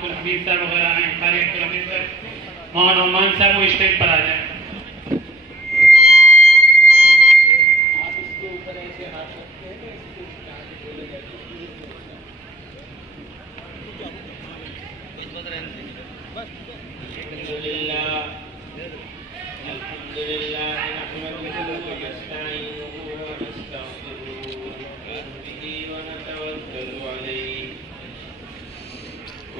Abdul Hamid sir वगैरह हैं, कारी अब्दुल हमीद सर, मोहन रहमान साहब, वो स्टेज पर आ जाए।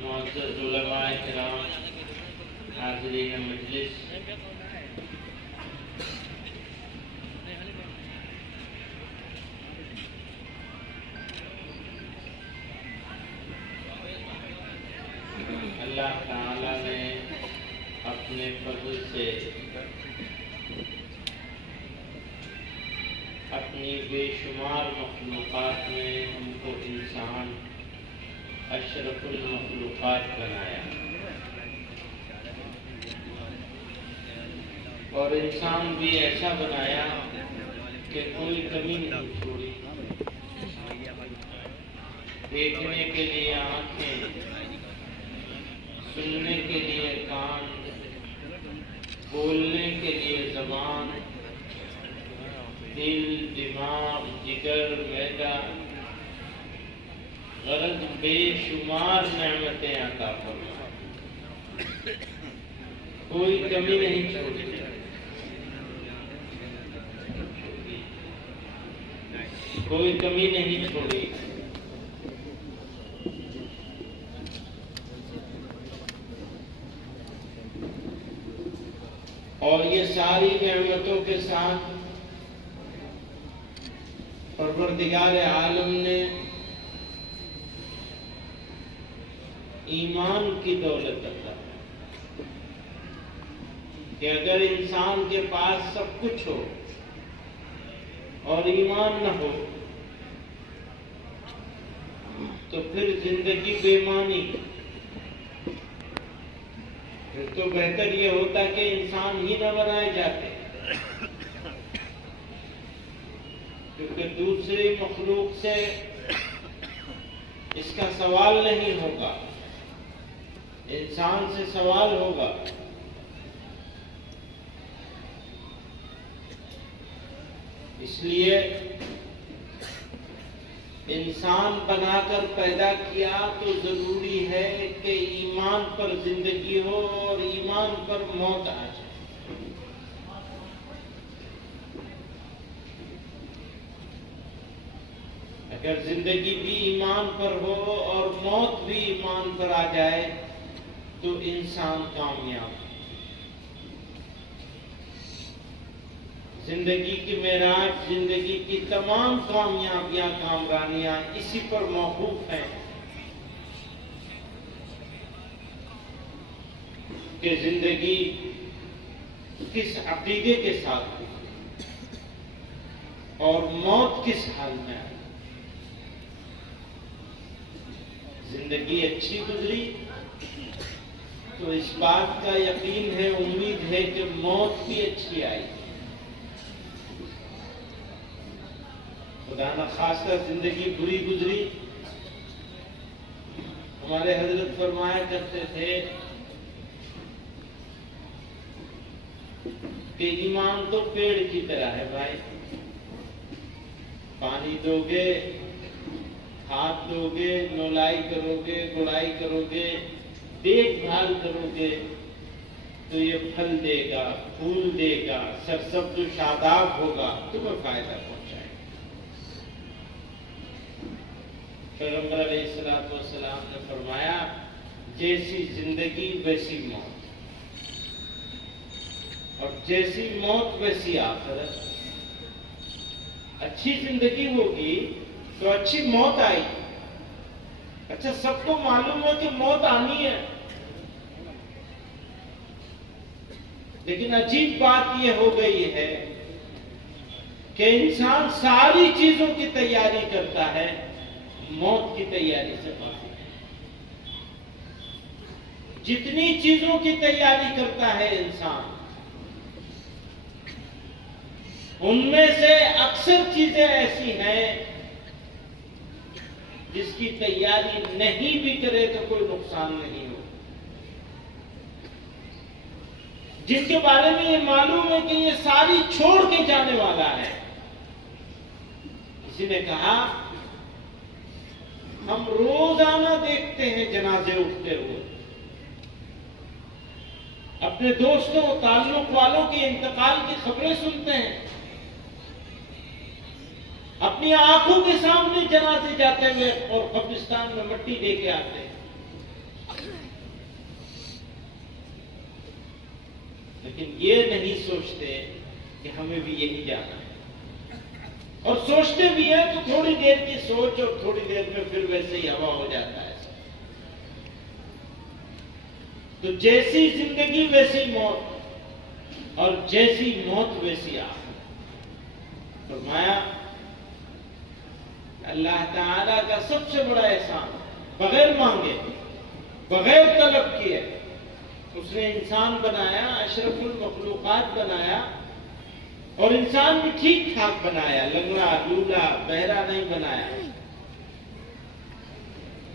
मुअज़्ज़ज़ उलमाए किराम, हाज़िरीन मजलिस, अल्लाह ताला ने अपने फज़ल से अपनी बेशुमार मखलूक़ात में हमको इंसान अशरफुल मखलूक़ात बनाया और इंसान भी ऐसा बनाया कि कोई कमी नहीं छोड़ी। देखने के लिए आँखें, सुनने के लिए कान, बोलने के लिए ज़बान, दिल, दिमाग, जिगर, मैदा, गरज बेशुमार नेमतें अता फरमा, कोई कमी नहीं छोड़ी। कोई कमी नहीं छोड़ी। और ये सारी नेमतों के साथ परवरदिगार आलम ने ईमान की दौलत अता कि अगर इंसान के पास सब कुछ हो और ईमान न हो तो फिर जिंदगी बेमानी। फिर तो बेहतर ये होता कि इंसान ही न बनाए जाते, क्योंकि दूसरी मखलूक से इसका सवाल नहीं होगा, इंसान से सवाल होगा। इसलिए इंसान बनाकर पैदा किया तो जरूरी है कि ईमान पर जिंदगी हो और ईमान पर मौत आ जाए। अगर जिंदगी भी ईमान पर हो और मौत भी ईमान पर आ जाए तो इंसान कामयाब। जिंदगी की मेराज, जिंदगी की तमाम कामयाबियां, कामरानियां इसी पर मौकूफ हैं कि जिंदगी किस अकीदे के साथ हुई और मौत किस हाल में आई। जिंदगी अच्छी गुजरी तो इस बात का यकीन है, उम्मीद है कि मौत भी अच्छी आई। खुदा न खास्ता जिंदगी बुरी गुजरी, हमारे हजरत फरमाया करते थे कि ईमान तो पेड़ की तरह है भाई, पानी दोगे, हाथ दोगे, नौलाई करोगे, गुड़ाई करोगे, देखभाल करोगे तो ये फल देगा, फूल देगा, सरसब्ज शादाब होगा, तुम्हें फायदा पहुंचाएगा। पैगंबर अलैहिस्सलातु वस्सलाम ने फरमाया, जैसी जिंदगी वैसी मौत, और जैसी मौत वैसी आखिरत। अच्छी जिंदगी होगी तो अच्छी मौत आएगी। अच्छा, सबको मालूम है कि मौत आनी है, लेकिन अजीब बात यह हो गई है कि इंसान सारी चीजों की तैयारी करता है, मौत की तैयारी से बाकी है। जितनी चीजों की तैयारी करता है इंसान, उनमें से अक्सर चीजें ऐसी हैं जिसकी तैयारी नहीं भी करे तो कोई नुकसान नहीं हो, जिनके बारे में ये मालूम है कि ये सारी छोड़ के जाने वाला है। किसी ने कहा, हम रोजाना देखते हैं जनाजे उठते हुए, अपने दोस्तों ताल्लुक वालों के इंतकाल की खबरें सुनते हैं, अपनी आंखों के सामने जनाजे जाते हुए और कब्रिस्तान में मिट्टी लेके आते हैं। लेकिन ये नहीं सोचते कि हमें भी यही जाना है, और सोचते भी हैं तो थोड़ी देर की सोच और थोड़ी देर में फिर वैसे ही हवा हो जाता है। तो जैसी जिंदगी वैसी मौत, और जैसी मौत वैसी आखिरत। फरमाया, अल्लाह ताला का सबसे बड़ा एहसान, बगैर मांगे, बगैर तलब किए उसने इंसान बनाया, अशरफुल मखलूकात बनाया, और इंसान भी ठीक ठाक बनाया, लंगड़ा लूला बहरा नहीं बनाया,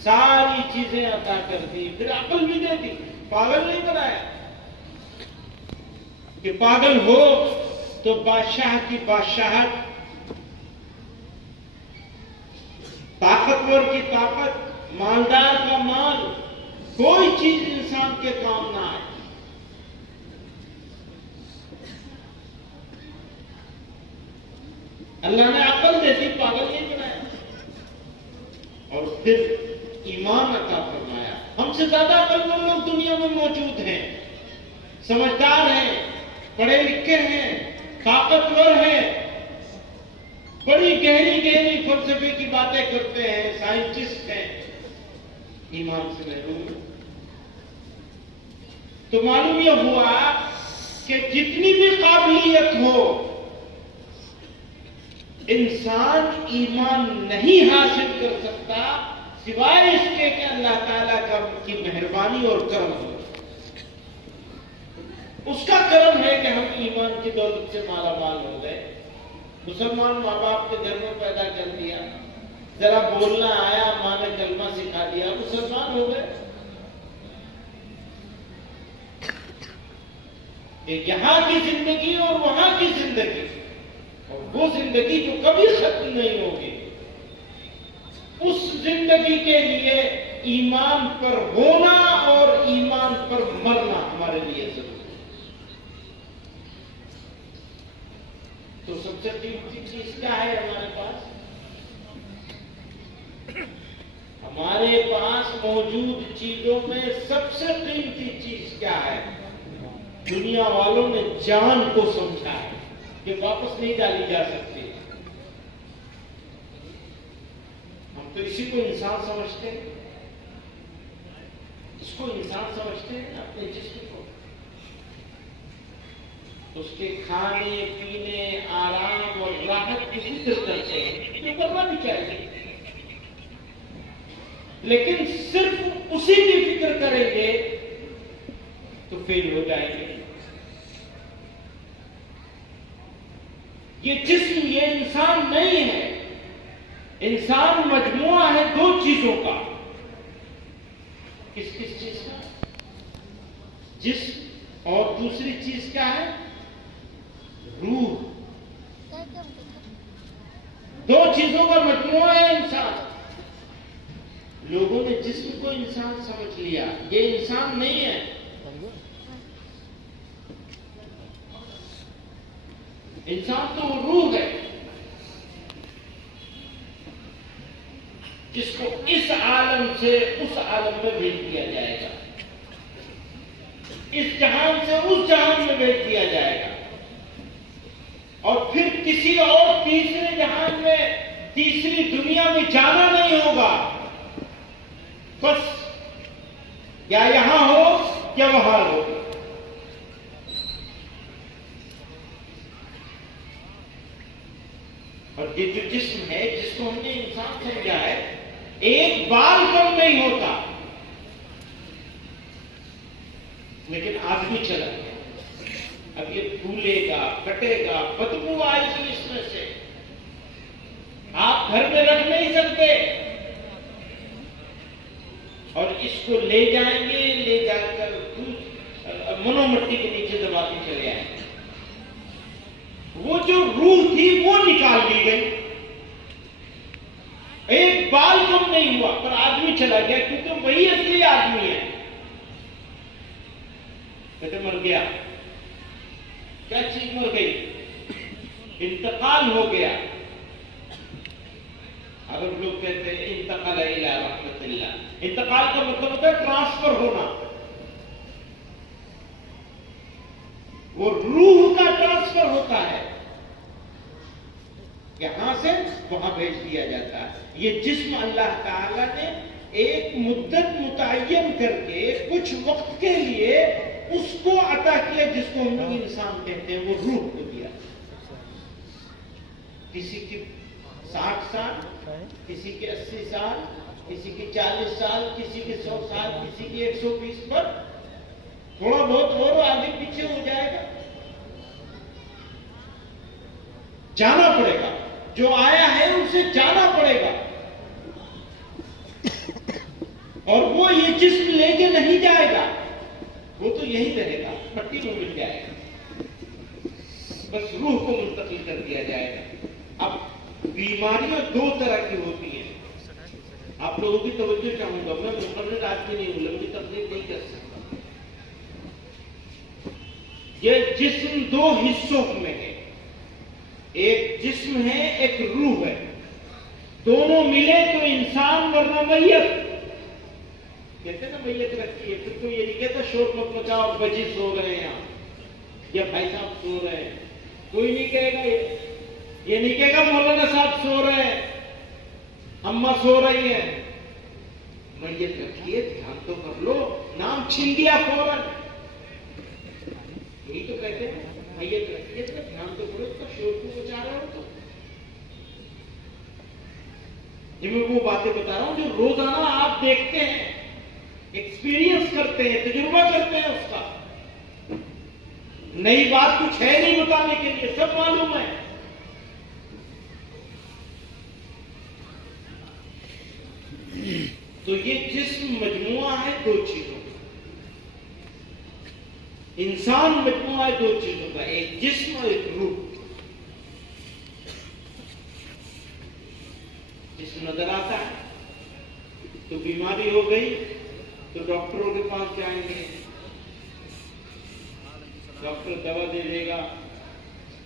सारी चीजें अता कर दी, फिर अकल भी दे दी, पागल नहीं बनाया कि पागल हो तो बादशाह की बादशाहत, ताकतवर की ताकत, मालदार का माल, कोई चीज इंसान के काम ना आए। अल्लाह ने अकल दे दी, पागल नहीं बनाया, और फिर ईमान अता फरमाया। हमसे ज्यादा अकलमंद लोग दुनिया में मौजूद हैं, समझदार हैं, पढ़े लिखे हैं, ताकतवर हैं, बड़ी गहरी गहरी फलसफे की बातें करते हैं, साइंटिस्ट हैं, ईमान से महरूम। तो मालूम यह हुआ कि जितनी भी काबिलियत हो, इंसान ईमान नहीं हासिल कर सकता सिवाय इसके कि अल्लाह ताला की मेहरबानी और करम हो। उसका करम है कि हम ईमान की दौलत से माला माल हो गए। मुसलमान माँ बाप के घर में पैदा कर दिया, जरा बोलना आया, माँ ने कलमा सिखा दिया, मुसलमान हो गए। यहाँ की जिंदगी और वहां की जिंदगी, और वो जिंदगी जो कभी खत्म नहीं होगी, उस जिंदगी के लिए ईमान पर होना और ईमान पर मरना हमारे लिए जरूरी है। तो सबसे कीमती चीज क्या है हमारे पास? हमारे पास मौजूद चीजों में सबसे कीमती चीज क्या है? दुनिया वालों ने जान को समझा है कि वापस नहीं डाली जा सकती। हम तो इसी को इंसान समझते हैं, इसको इंसान समझते हैं, अपने जिस्म को। उसके खाने पीने, आराम और राहत की फिक्र करते हैं, जो करना भी चाहिए, लेकिन सिर्फ उसी की फिक्र करेंगे तो फेल हो जाएंगे। ये जिस्म, ये इंसान नहीं है। इंसान मजमुआ है दो चीजों का। किस किस चीज का? जिस्म, और दूसरी चीज क्या है? रूह। दो चीजों का मजमुआ है इंसान। लोगों ने जिस्म को इंसान समझ लिया, ये इंसान नहीं है। इंसान तो वो रूह है जिसको इस आलम से उस आलम में भेज दिया जाएगा, इस जहान से उस जहान में भेज दिया जाएगा, और फिर किसी और तीसरे जहान में, तीसरी दुनिया में जाना नहीं होगा। बस या यहां हो या वहां हो। और ये जो जिस्म है जिसको हमने इंसान समझा है, एक बाल कम नहीं होता, लेकिन आदमी चला गया। अब ये फूलेगा, कटेगा, बदबू आएगी इसमें से, आप घर में रख नहीं सकते। और इसको ले जाएंगे, ले जाकर मनोमट्टी के नीचे दबा के चले आएंगे। वो जो रूह थी वो निकाल ली गई, एक बाल कम नहीं हुआ, पर आदमी चला गया, क्योंकि वही असली आदमी है। कहते मर गया, क्या चीज मर गई? इंतकाल हो गया। अरब लोग कहते हैं इंतकाल इला रहमतिल्लाह। इंतकाल का मतलब होता है ट्रांसफर होना। वो रूह का ट्रांसफर होता है, यहां से वहां भेज दिया जाता है। ये जिस्म अल्लाह ताला ने एक मुद्दत मुतय्यन करके कुछ वक्त के लिए उसको अता किया, जिसको हम लोग इंसान कहते हैं, वो रूह को दिया। किसी की 60 साल, किसी के 80 साल, किसी की 40 साल, किसी के 100 साल, किसी की 120 पर, थोड़ा बहुत और आगे पीछे हो जाएगा। जाना पड़ेगा, जो आया है उसे जाना पड़ेगा। और वो ये जिस्म लेके नहीं जाएगा, वो तो यही रहेगा, पट्टी में मिल जाएगा, बस रूह को मुंतकिल कर दिया जाएगा। अब बीमारियां दो तरह की होती हैं, आप लोगों की तवज्जो चाहूंगा। मैं मुकर्रर आदमी नहीं हूं, लंबी तकलीफ नहीं कर सकता। ये जिस्म दो हिस्सों में है, एक जिस्म है, एक रूह है। दोनों मिले तो इंसान, वरना मैयत। कहते हैं ना मैयत रखी है, फिर तो ये नहीं कहता शोर मत मचाओ, बजी सो रहे हैं यहाँ, या भाई साहब सो रहे हैं, कोई नहीं कहेगा। ये नहीं कहेगा मौलाना साहब सो रहे हैं, अम्मा सो रही है। मैयत रखिए, ध्यान तो कर लो, नाम छीन दिया फौरन। यही तो कहते हैं, मैयत रखिए तो ध्यान तो करो, उसका शोर को बचा रहे हो। तो ये मैं वो बातें बता रहा हूं जो रोजाना आप देखते हैं, एक्सपीरियंस करते हैं, तजुर्बा करते हैं उसका। नई बात कुछ है नहीं बताने के लिए, सब मालूम है। तो ये जिस्म मजमुआ है दो चीजों का, इंसान मजमुआ है दो चीजों का, एक जिस्म और एक रूह। जिस्म नजर आता है तो बीमारी हो गई तो डॉक्टरों के पास जाएंगे, डॉक्टर दवा दे देगा,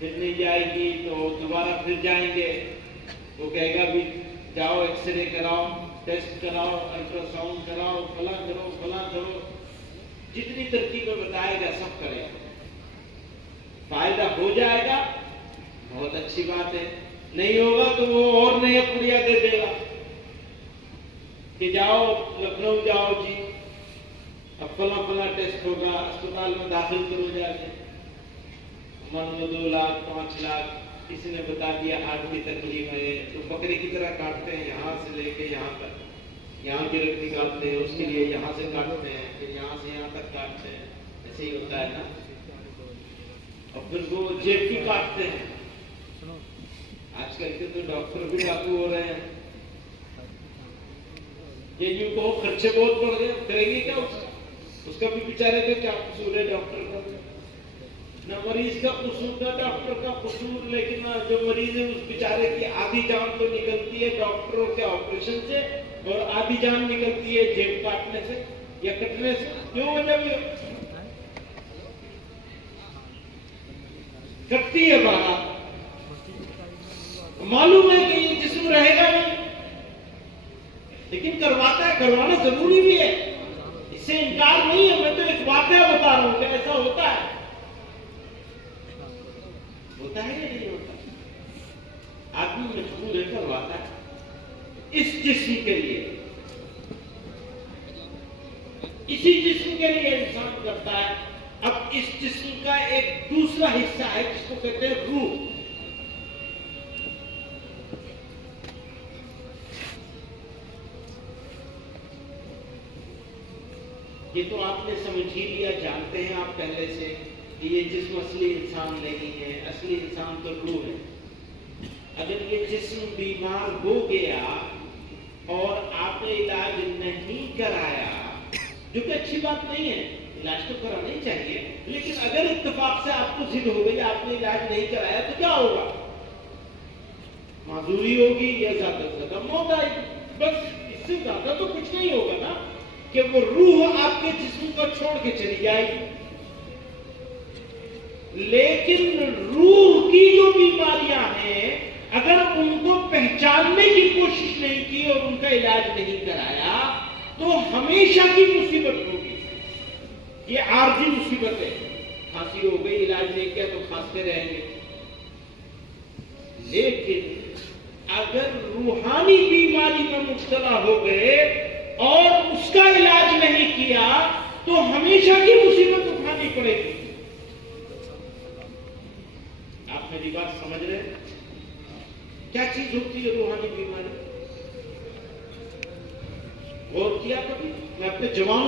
फिर नहीं जाएगी तो दोबारा फिर जाएंगे, वो कहेगा भी जाओ एक्सरे कराओ, टेस्ट कराओ, अल्ट्रासाउंड कराओ, फला करो फला करो, जितनी तरकीबें बताएगा सब करेगा। फायदा हो जाएगा, बहुत अच्छी बात है, नहीं होगा तो वो और नया पुड़िया दे देगा कि जाओ लखनऊ जाओ जी, अब फला फला टेस्ट होगा, अस्पताल में दाखिल करो जाके, मान लो 2 लाख 5 लाख, किसी ने बता दिया हार्ट की तकलीफ है, तो बकरी की तरह काटते हैं, यहाँ से लेके यहाँ तक, यहाँ की रक्त निकालते हैं, उसके लिए यहाँ से काटते हैं, फिर यहाँ से यहाँ तक काटते हैं, ऐसे ही होता है ना। और फिर वो जेब भी काटते हैं। आजकल के तो डॉक्टर भी डाकू हो रहे हैं। ये यूं कहो खर्चे बहुत बढ़ गए, करेंगे क्या उसका भी बेचारे का क्या कसूर है डॉक्टर का, ना मरीज का कसूर ना डॉक्टर का कसूर, लेकिन जो मरीज है उस बेचारे की आधी जान तो निकलती है डॉक्टरों के ऑपरेशन से, और आधी जान निकलती है जेब काटने से या कटने से। क्यों वजह भी कटती है बाहर, मालूम है कि ये जिस्म रहेगा नहीं, लेकिन करवाता है, करवाना जरूरी भी है, इससे इनकार नहीं है। मैं तो एक वाकया बता रहा हूं कि ऐसा होता है या नहीं होता। आदमी मजबूर है, करवाता है इस जिस्म के लिए, इसी जिस्म के लिए इंसान करता है। अब इस जिस्म का एक दूसरा हिस्सा है जिसको कहते हैं रूह। ये तो आपने समझ ही लिया, जानते हैं आप पहले से कि ये जिस्म असली इंसान नहीं है, असली इंसान तो रूह है। अगर ये जिस्म बीमार हो गया और आपने इलाज नहीं कराया, जो कि अच्छी बात नहीं है, इलाज तो कराना ही चाहिए, लेकिन अगर इत्तेफाक से आपको जिद हो गई, आपने इलाज नहीं कराया तो क्या होगा? माजूरी होगी या ज्यादा से ज्यादा मौत आएगी, बस इससे ज्यादा तो कुछ नहीं होगा ना, कि वो रूह आपके जिस्म को छोड़ के चली जाएगी। लेकिन रूह की जो बीमारियां हैं, अगर उनको पहचानने की कोशिश नहीं की और उनका इलाज नहीं कराया तो हमेशा की मुसीबत होगी। ये आर्जी मुसीबत है, खांसी हो गई, इलाज नहीं किया तो खांसते रहेंगे। लेकिन अगर रूहानी बीमारी में मुब्तला हो गए और उसका इलाज नहीं किया तो हमेशा की मुसीबत उठानी पड़ेगी। आप मेरी बात समझ रहे हैं? क्या चीज होती है रूहानी बीमारी? गौर किया कभी? मैं अपने जवानों